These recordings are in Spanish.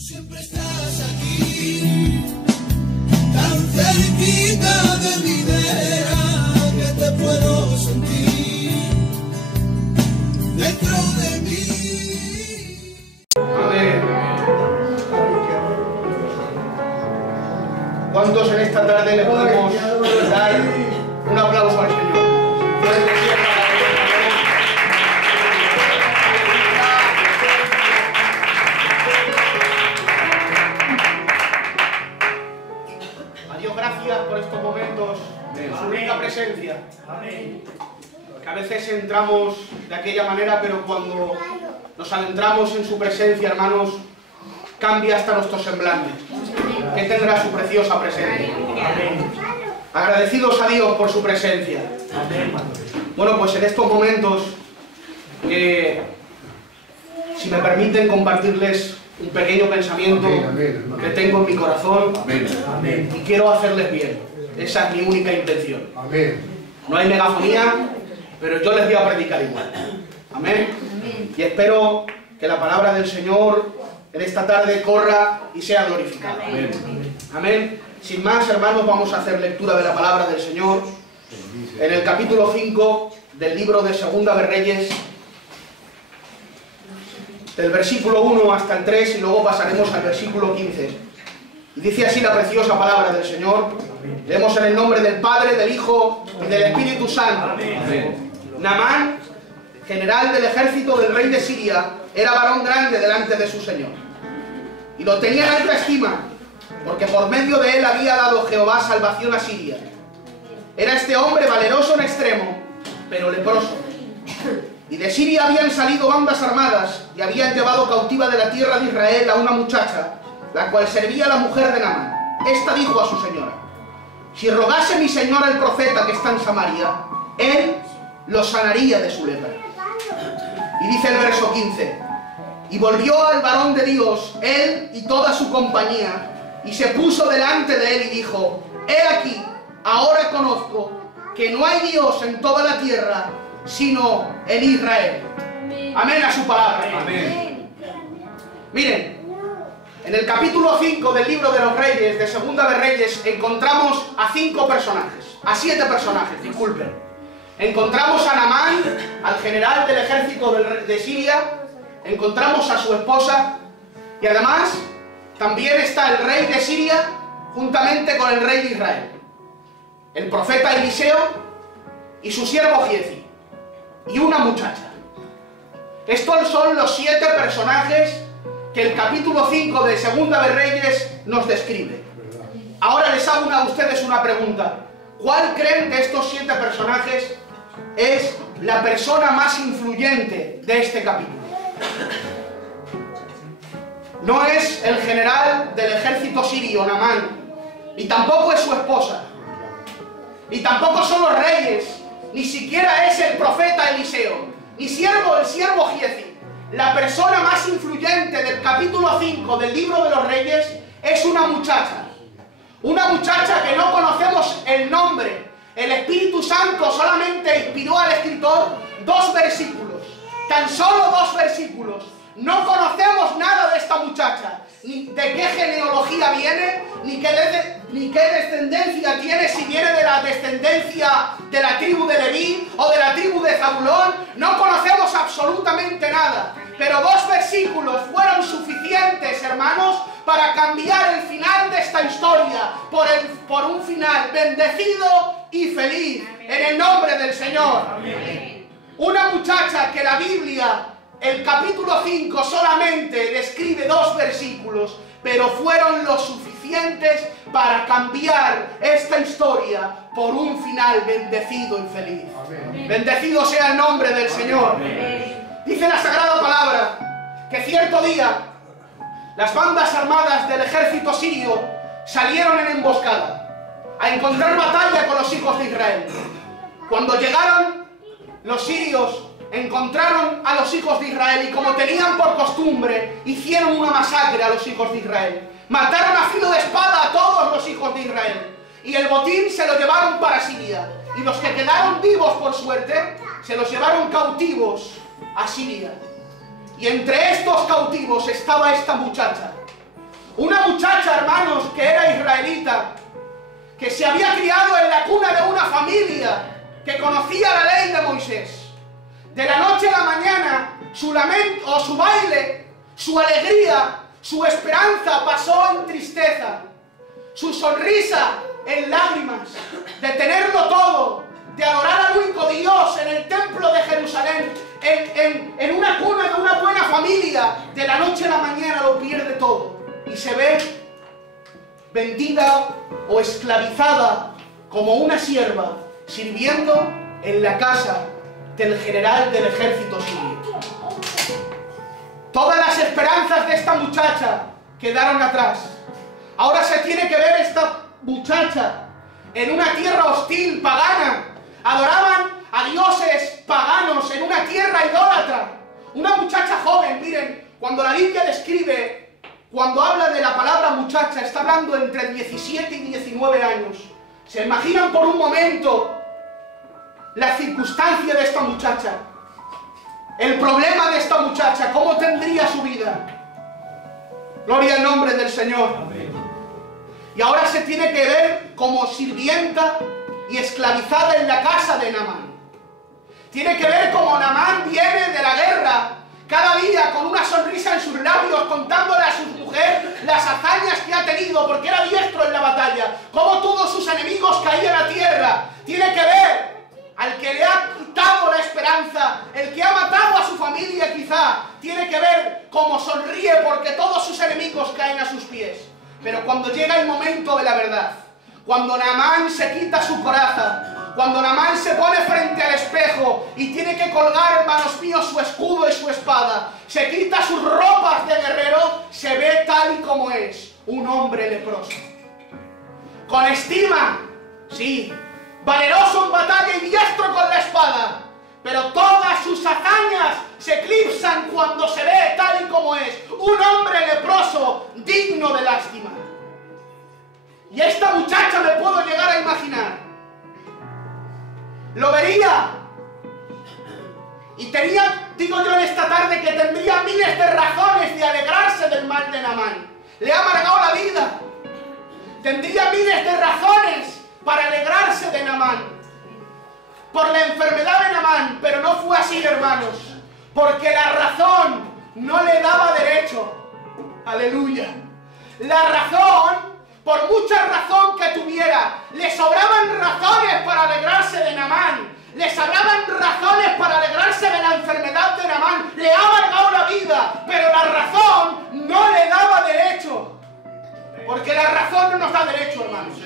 siempre estás aquí, tan cerquita de mi vera, que te puedo sentir dentro de mí. Amén. ¿Cuántos en esta tarde le podemos dar un aplauso al Señor? A Dios gracias por estos momentos de su rica presencia. Que a veces entramos de aquella manera, pero cuando nos adentramos en su presencia, hermanos, cambia hasta nuestro semblante. Que tendrá su preciosa presencia. Agradecidos a Dios por su presencia. Bueno, pues en estos momentos, si me permiten compartirles un pequeño pensamiento que tengo en mi corazón, y quiero hacerles bien. Esa es mi única intención. No hay megafonía, pero yo les voy a predicar igual. Amén. Y espero que la palabra del Señor en esta tarde corra y sea glorificada. Amén. Sin más, hermanos, vamos a hacer lectura de la palabra del Señor en el capítulo 5 del libro de Segunda de Reyes, del versículo 1 hasta el 3, y luego pasaremos al versículo 15. Y dice así la preciosa palabra del Señor. Leemos en el nombre del Padre, del Hijo y del Espíritu Santo. Naamán, general del ejército del rey de Siria, era varón grande delante de su señor, y lo tenía en alta estima, porque por medio de él había dado Jehová salvación a Siria. Era este hombre valeroso en extremo, pero leproso. Y de Siria habían salido bandas armadas, y habían llevado cautiva de la tierra de Israel a una muchacha, la cual servía a la mujer de Naamán. Esta dijo a su señora: si rogase mi señora el profeta que está en Samaria, él lo sanaría de su lepra. Y dice el verso 15: y volvió al varón de Dios, él y toda su compañía, y se puso delante de él y dijo: he aquí, ahora conozco que no hay Dios en toda la tierra, sino en Israel. Amén a su palabra. Amén. Miren, en el capítulo 5 del libro de los Reyes, de Segunda de Reyes, encontramos a 5 personajes, a 7 personajes, disculpen. Encontramos a Naamán, al general del ejército de Siria, encontramos a su esposa, y además también está el rey de Siria juntamente con el rey de Israel, el profeta Eliseo y su siervo Giezi, y una muchacha. Estos son los 7 personajes que el capítulo 5 de Segunda de Reyes nos describe. Ahora les hago a ustedes una pregunta. ¿Cuál creen de estos 7 personajes es la persona más influyente de este capítulo? No es el general del ejército sirio, Naamán, ni tampoco es su esposa, ni tampoco son los reyes, ni siquiera es el profeta Eliseo, ni el siervo Giezi. La persona más influyente del capítulo 5 del libro de los Reyes es una muchacha que no conocemos el nombre. El Espíritu Santo solamente inspiró al escritor 2 versículos, tan solo 2 versículos. No conocemos nada de esta muchacha, ni de qué genealogía viene, ni qué descendencia tiene, si viene de la descendencia de la tribu de Leví o de la tribu de Zabulón. No conocemos absolutamente nada, pero 2 versículos fueron suficientes, hermanos, para cambiar el final de esta historia por un final bendecido y feliz, en el nombre del Señor. Amén. Una muchacha que la Biblia, el capítulo 5 solamente describe 2 versículos, pero fueron lo suficientes para cambiar esta historia por un final bendecido y feliz. Amén. Bendecido sea el nombre del Señor. Amén. Dice la Sagrada Palabra que cierto día las bandas armadas del ejército sirio salieron en emboscada a encontrar batalla con los hijos de Israel. Cuando llegaron, los sirios encontraron a los hijos de Israel y, como tenían por costumbre, hicieron una masacre a los hijos de Israel. Mataron a filo de espada a todos los hijos de Israel, y el botín se lo llevaron para Siria, y los que quedaron vivos, por suerte, se los llevaron cautivos a Siria. Y entre estos cautivos estaba esta muchacha, Una muchacha, hermanos, que era israelita, que se había criado en la cuna de una familia que conocía la ley de Moisés. De la noche a la mañana, su lamento, o su baile, su alegría, su esperanza pasó en tristeza. Su sonrisa en lágrimas, de tenerlo todo, de adorar al único Dios en el templo de Jerusalén, en una cuna de una buena familia, de la noche a la mañana lo pierde todo y se ve vendida o esclavizada como una sierva, sirviendo en la casa del general del ejército sirio. Todas las esperanzas de esta muchacha quedaron atrás. Ahora se tiene que ver esta muchacha en una tierra hostil, pagana. Adoraban a dioses paganos en una tierra idólatra. Una muchacha joven, miren, cuando la Biblia describe, cuando habla de la palabra muchacha, está hablando entre 17 y 19 años. ¿Se imaginan por un momento la circunstancia de esta muchacha? El problema de esta muchacha, ¿cómo tendría su vida? Gloria al nombre del Señor. Amén. Y ahora se tiene que ver como sirvienta y esclavizada en la casa de Naamán. Tiene que ver como Naamán viene de la guerra, cada día con una sonrisa en sus labios, contándole a su mujer las hazañas que ha tenido, porque era diestro en la batalla, cómo todos sus enemigos caían a tierra. Tiene que ver al que le ha quitado la esperanza, el que ha matado a su familia quizá, tiene que ver cómo sonríe porque todos sus enemigos caen a sus pies. Pero cuando llega el momento de la verdad, cuando Naamán se quita su coraza, cuando Naamán se pone frente al espejo y tiene que colgar, hermanos míos, su escudo y su espada, se quita sus ropas de guerrero, se ve tal y como es, un hombre leproso. Con estima, sí, valeroso en batalla y diestro con la espada, pero todas sus hazañas se eclipsan cuando se ve tal y como es, un hombre leproso digno de lástima. Y esta muchacha me puedo llegar a imaginar, lo vería y tenía, digo yo en esta tarde, que tendría miles de razones de alegrarse del mal de Naamán. Le ha amargado la vida, tendría miles de razones para alegrarse de Naamán, por la enfermedad de Naamán, pero no fue así, hermanos, porque la razón no le daba derecho. Aleluya. La razón, por mucha razón que tuviera, le sobraban razones para alegrarse de Naamán, le sobraban razones para alegrarse de la enfermedad de Naamán, le ha amargado la vida, pero la razón no le daba derecho, porque la razón no nos da derecho, hermanos.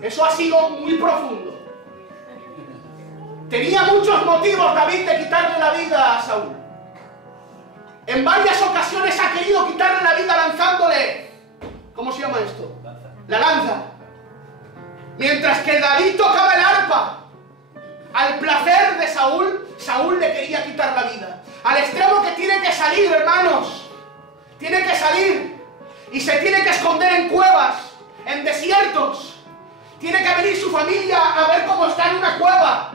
Eso ha sido muy profundo. Tenía muchos motivos David de quitarle la vida a Saúl. En varias ocasiones ha querido quitarle la vida lanzándole, ¿cómo se llama esto? La lanza. Mientras que David tocaba el arpa, al placer de Saúl, Saúl le quería quitar la vida. Al extremo que tiene que salir, hermanos. Tiene que salir. Y se tiene que esconder en cuevas, en desiertos. Tiene que venir su familia a ver cómo está en una cueva,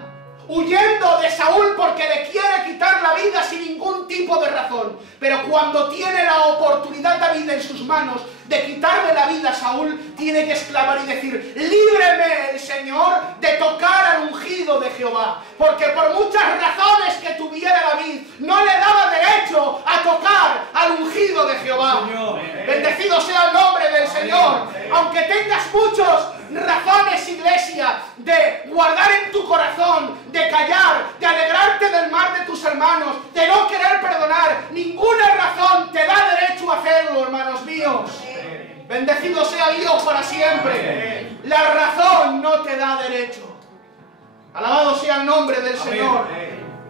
huyendo de Saúl porque le quiere quitar la vida sin ningún tipo de razón. Pero cuando tiene la oportunidad David en sus manos de quitarle la vida a Saúl, tiene que exclamar y decir: líbreme el Señor de tocar al ungido de Jehová, porque por muchas razones que tuviera David, no le daba derecho a tocar al ungido de Jehová. Bendecido sea el nombre del Señor. Aunque tengas muchas razones, iglesia, de guardar en tu corazón, de callar, de alegrarte del mal de tus hermanos, de no querer perdonar, ninguna razón te da derecho a hacerlo, hermanos míos. Bendecido sea Dios para siempre. La razón no te da derecho. Alabado sea el nombre del Señor.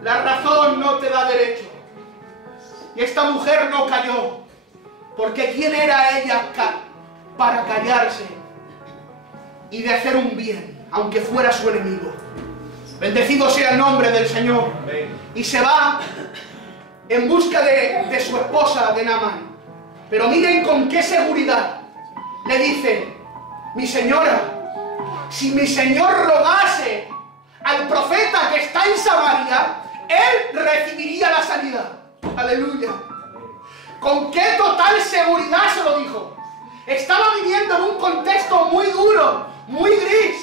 La razón no te da derecho. Y esta mujer no cayó, porque ¿quién era ella para callarse y de hacer un bien, aunque fuera su enemigo? Bendecido sea el nombre del Señor. Y se va en busca de su esposa, de Naamán. Pero miren con qué seguridad le dice: mi señora, si mi señor rogase al profeta que está en Samaria, él recibiría la sanidad. Aleluya. Con qué total seguridad se lo dijo. Estaba viviendo en un contexto muy duro, muy gris.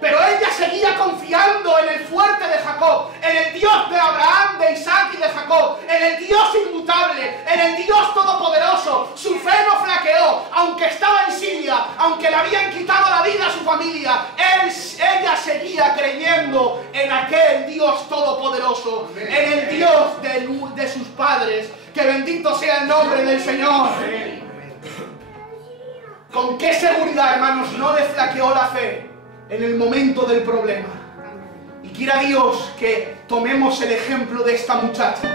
Pero ella seguía confiando en el fuerte de Jacob, en el Dios de Abraham, de Isaac y de Jacob, en el Dios inmutable, en el Dios todopoderoso. Su fe no flaqueó, aunque estaba en Siria, aunque le habían quitado la vida a su familia. Ella seguía creyendo en aquel Dios todopoderoso, en el Dios de sus padres. Que bendito sea el nombre del Señor. ¿Con qué seguridad, hermanos, no le flaqueó la fe en el momento del problema? Y quiera Dios que tomemos el ejemplo de esta muchacha,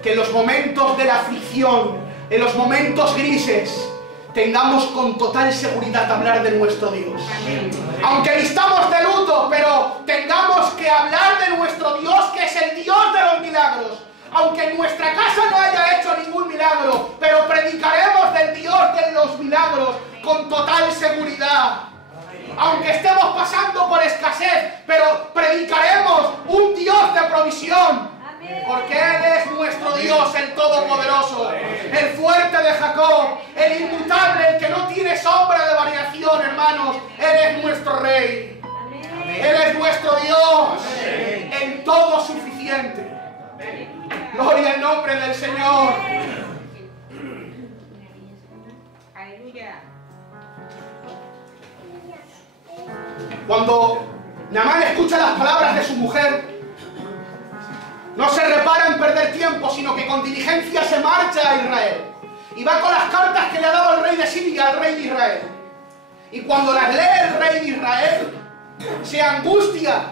que en los momentos de la aflicción, en los momentos grises, tengamos con total seguridad hablar de nuestro Dios. Aunque estamos de luto, pero tengamos que hablar de nuestro Dios, que es el Dios de los milagros. Aunque en nuestra casa no haya hecho ningún milagro, pero predicaremos del Dios de los milagros con total seguridad. Aunque estemos pasando por escasez, pero predicaremos un Dios de provisión. Porque Él es nuestro Dios, el Todopoderoso, el fuerte de Jacob, el inmutable, el que no tiene sombra de variación, hermanos. Él es nuestro Rey. Él es nuestro Dios, el todo suficiente. Gloria al nombre del Señor. Aleluya. Cuando Naamán escucha las palabras de su mujer, no se repara en perder tiempo, sino que con diligencia se marcha a Israel. Y va con las cartas que le ha dado el rey de Siria al rey de Israel. Y cuando las lee el rey de Israel, se angustia.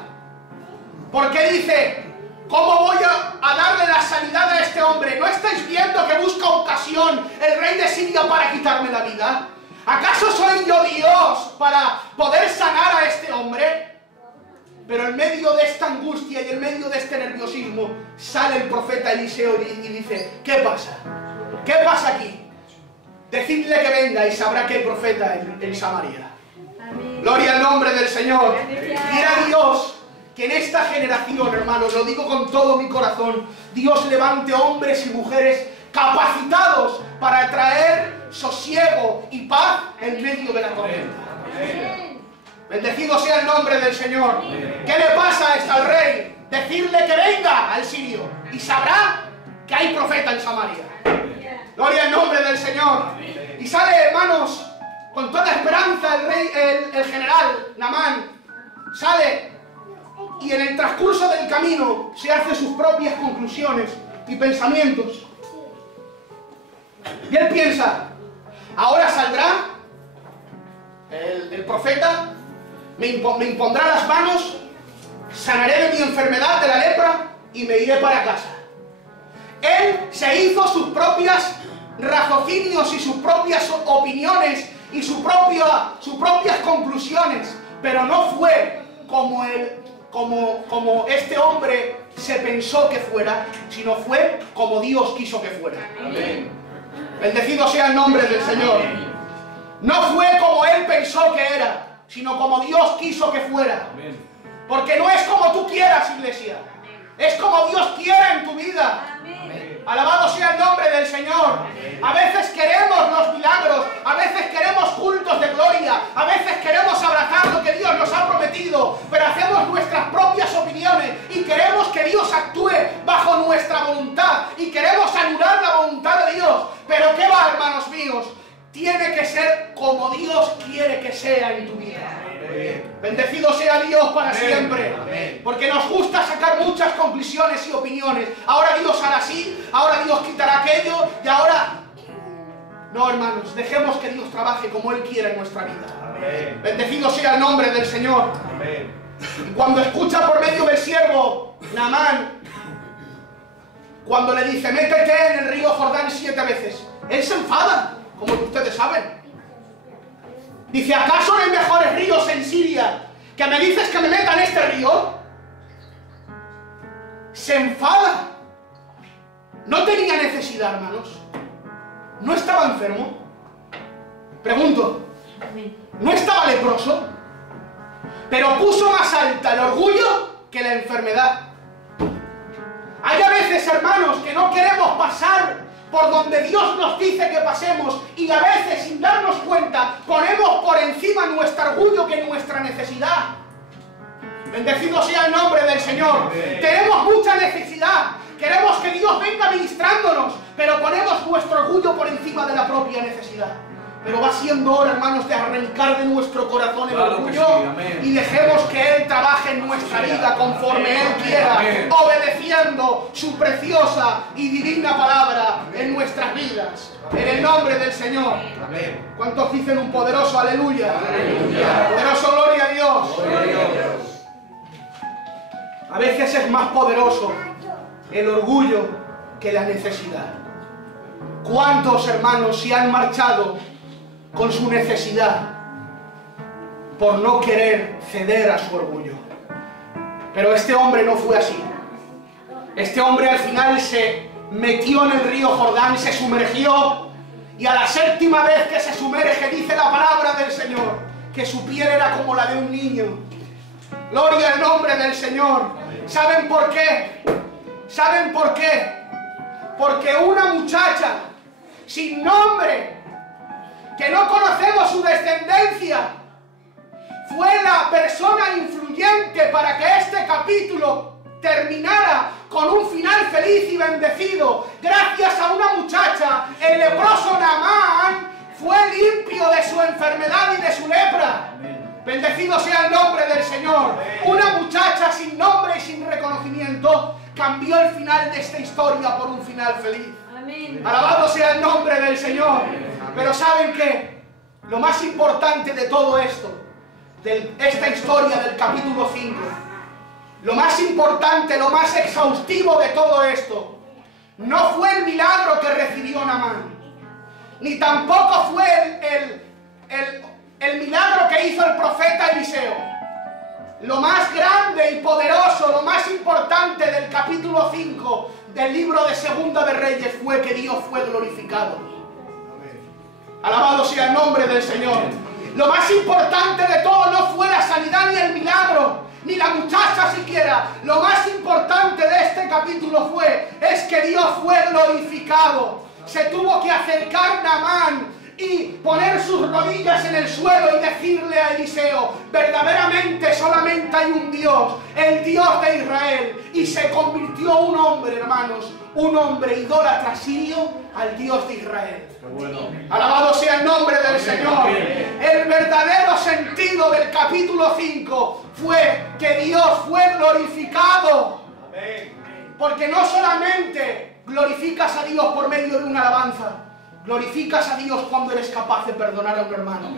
Porque dice: ¿cómo voy a darle la sanidad a este hombre? ¿No estáis viendo que busca ocasión el rey de Siria para quitarme la vida? ¿Acaso soy yo Dios para poder sanar a este hombre? Pero en medio de esta angustia y en medio de este nerviosismo, sale el profeta Eliseo y dice: ¿qué pasa? ¿Qué pasa aquí? Decidle que venga y sabrá que hay profeta en Samaria. Amén. Gloria al nombre del Señor. Quiera Dios que en esta generación, hermanos, lo digo con todo mi corazón, Dios levante hombres y mujeres capacitados para traer sosiego y paz en medio de la tormenta. Amén. Bendecido sea el nombre del Señor. Amén. ¿Qué le pasa al rey? Decirle que venga al sirio y sabrá que hay profeta en Samaria. Gloria al nombre del Señor. Y sale, hermanos, con toda esperanza el rey, el general Naamán, sale. Y en el transcurso del camino se hace sus propias conclusiones y pensamientos. Y él piensa: ahora saldrá el profeta, me impondrá las manos, sanaré de mi enfermedad, de la lepra, y me iré para casa. Él se hizo sus propias raciocinios y sus propias opiniones y sus propias conclusiones, pero no fue como este hombre se pensó que fuera, sino fue como Dios quiso que fuera. Amén. Bendecido sea el nombre del Señor. No fue como él pensó que era, sino como Dios quiso que fuera. Porque no es como tú quieras, iglesia, es como Dios quiera en tu vida. Alabado sea el nombre del Señor. A veces queremos los milagros, a veces queremos cultos de gloria, a veces queremos abrazar lo que Dios nos ha prometido, pero hacemos nuestras propias opiniones y queremos que Dios actúe bajo nuestra voluntad y queremos anular la voluntad de Dios. Pero ¿qué va, hermanos míos? Tiene que ser como Dios quiere que sea en tu vida. Bendecido sea Dios para siempre. Porque nos gusta sacar muchas conclusiones y opiniones. Ahora Dios hará así, ahora Dios quitará aquello y ahora... No, hermanos, dejemos que Dios trabaje como Él quiera en nuestra vida. Bendecido sea el nombre del Señor. Y cuando escucha por medio del siervo Naamán, cuando le dice: métete en el río Jordán 7 veces, él se enfada, como ustedes saben. Dice: ¿acaso no hay mejores ríos en Siria que me dices que me meta en este río? Se enfada. No tenía necesidad, hermanos. ¿No estaba enfermo? Pregunto. ¿No estaba leproso? Pero puso más alta el orgullo que la enfermedad. Hay a veces, hermanos, que no queremos pasar por donde Dios nos dice que pasemos, y a veces, sin darnos Bendecido sea el nombre del Señor. Tenemos mucha necesidad. Queremos que Dios venga ministrándonos, pero ponemos nuestro orgullo por encima de la propia necesidad. Pero va siendo hora, hermanos, de arrancar de nuestro corazón el orgullo y dejemos que Él trabaje en nuestra vida conforme Él quiera, obedeciendo su preciosa y divina palabra en nuestras vidas. En el nombre del Señor. ¿Cuántos dicen un poderoso aleluya? Poderoso gloria a Dios. A veces es más poderoso el orgullo que la necesidad. ¿Cuántos hermanos se han marchado con su necesidad por no querer ceder a su orgullo? Pero este hombre no fue así. Este hombre al final se metió en el río Jordán, se sumergió, y a la 7ª vez que se sumerge dice la palabra del Señor que su piel era como la de un niño. Gloria al nombre del Señor. ¿Saben por qué? ¿Saben por qué? Porque una muchacha sin nombre, que no conocemos su descendencia, fue la persona influyente para que este capítulo terminara con un final feliz y bendecido. Gracias a una muchacha, el leproso Naamán fue limpio de su enfermedad y de su lepra. Bendecido sea el nombre del Señor. Una muchacha sin nombre y sin reconocimiento cambió el final de esta historia por un final feliz. Alabado sea el nombre del Señor. Pero ¿saben qué? Lo más importante de todo esto, de esta historia del capítulo 5, lo más importante, lo más exhaustivo de todo esto, no fue el milagro que recibió Naamán, ni tampoco fue el milagro que hizo el profeta Eliseo. Lo más grande y poderoso, lo más importante del capítulo 5 del libro de Segunda de Reyes fue que Dios fue glorificado. Alabado sea el nombre del Señor. Lo más importante de todo no fue la sanidad ni el milagro, ni la muchacha siquiera. Lo más importante de este capítulo es que Dios fue glorificado. Se tuvo que acercar Naamán y poner sus rodillas en el suelo y decirle a Eliseo: verdaderamente solamente hay un Dios, el Dios de Israel. Y se convirtió un hombre, hermanos, un hombre idólatra sirio al Dios de Israel. Alabado sea el nombre del Señor. El verdadero sentido del capítulo 5 fue que Dios fue glorificado. Porque no solamente glorificas a Dios por medio de una alabanza, glorificas a Dios cuando eres capaz de perdonar a un hermano.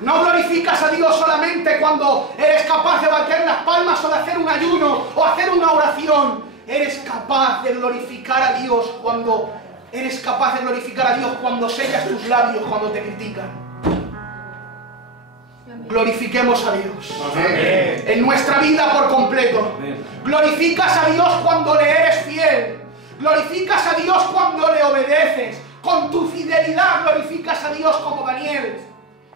No glorificas a Dios solamente cuando eres capaz de bater las palmas o de hacer un ayuno o hacer una oración. Eres capaz de glorificar a Dios cuando sellas tus labios cuando te critican. Glorifiquemos a Dios en nuestra vida por completo. Glorificas a Dios cuando le eres fiel. Glorificas a Dios cuando le obedeces. Con tu fidelidad glorificas a Dios como Daniel.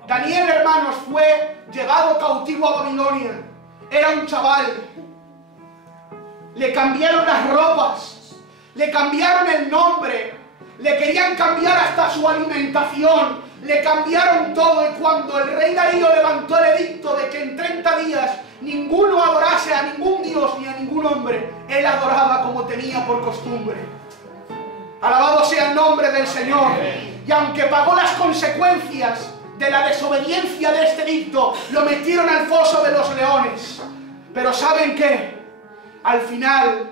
Daniel, hermanos, fue llevado cautivo a Babilonia. Era un chaval. Le cambiaron las ropas, le cambiaron el nombre, le querían cambiar hasta su alimentación, le cambiaron todo. Y cuando el rey Darío levantó el edicto de que en 30 días ninguno adorase a ningún dios ni a ningún hombre, él adoraba como tenía por costumbre. Alabado sea el nombre del Señor. Y aunque pagó las consecuencias de la desobediencia de este edicto, lo metieron al foso de los leones. Pero ¿saben qué? Al final,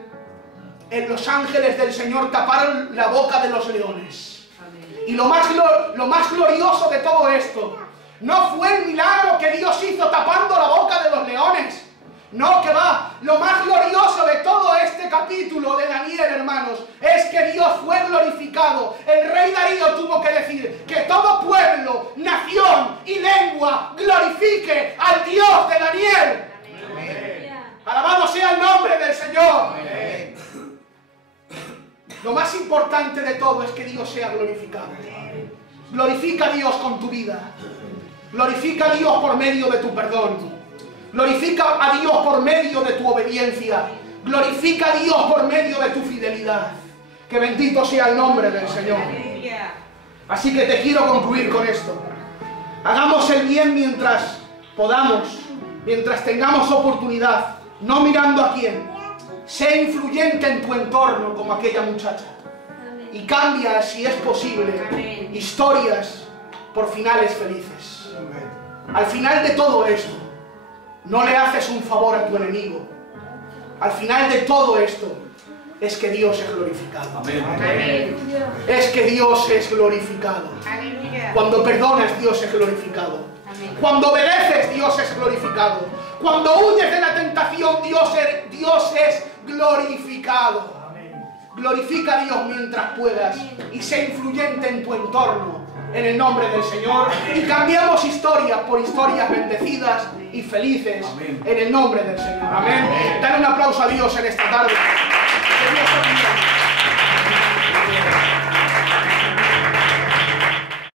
los ángeles del Señor taparon la boca de los leones. Y lo más glorioso de todo esto no fue el milagro que Dios hizo tapando la boca de los leones. No, que va. Lo más glorioso de todo este capítulo de Daniel, hermanos, es que Dios fue glorificado. El rey Darío tuvo que decir que todo pueblo, nación y lengua glorifique al Dios de Daniel. Alabado sea el nombre del Señor. Lo más importante de todo es que Dios sea glorificado. Glorifica a Dios con tu vida. Glorifica a Dios por medio de tu perdón. Glorifica a Dios por medio de tu obediencia. Glorifica a Dios por medio de tu fidelidad. Que bendito sea el nombre del Señor. Así que te quiero concluir con esto. Hagamos el bien mientras podamos. mientras tengamos oportunidad, no mirando a quién, sé influyente en tu entorno como aquella muchacha. Y cambia, si es posible, historias por finales felices. Al final de todo esto, no le haces un favor a tu enemigo. Al final de todo esto, es que Dios es glorificado. Amén. Es que Dios es glorificado. Aleluya. Cuando perdonas, Dios es glorificado. Amén. Cuando obedeces, Dios es glorificado. Cuando huyes de la tentación, Dios es glorificado. Glorifica a Dios mientras puedas y sé influyente en tu entorno, en el nombre del Señor. Y cambiamos historias por historias bendecidas y felices en el nombre del Señor. Amén. Dale un aplauso a Dios en esta tarde. Que Dios te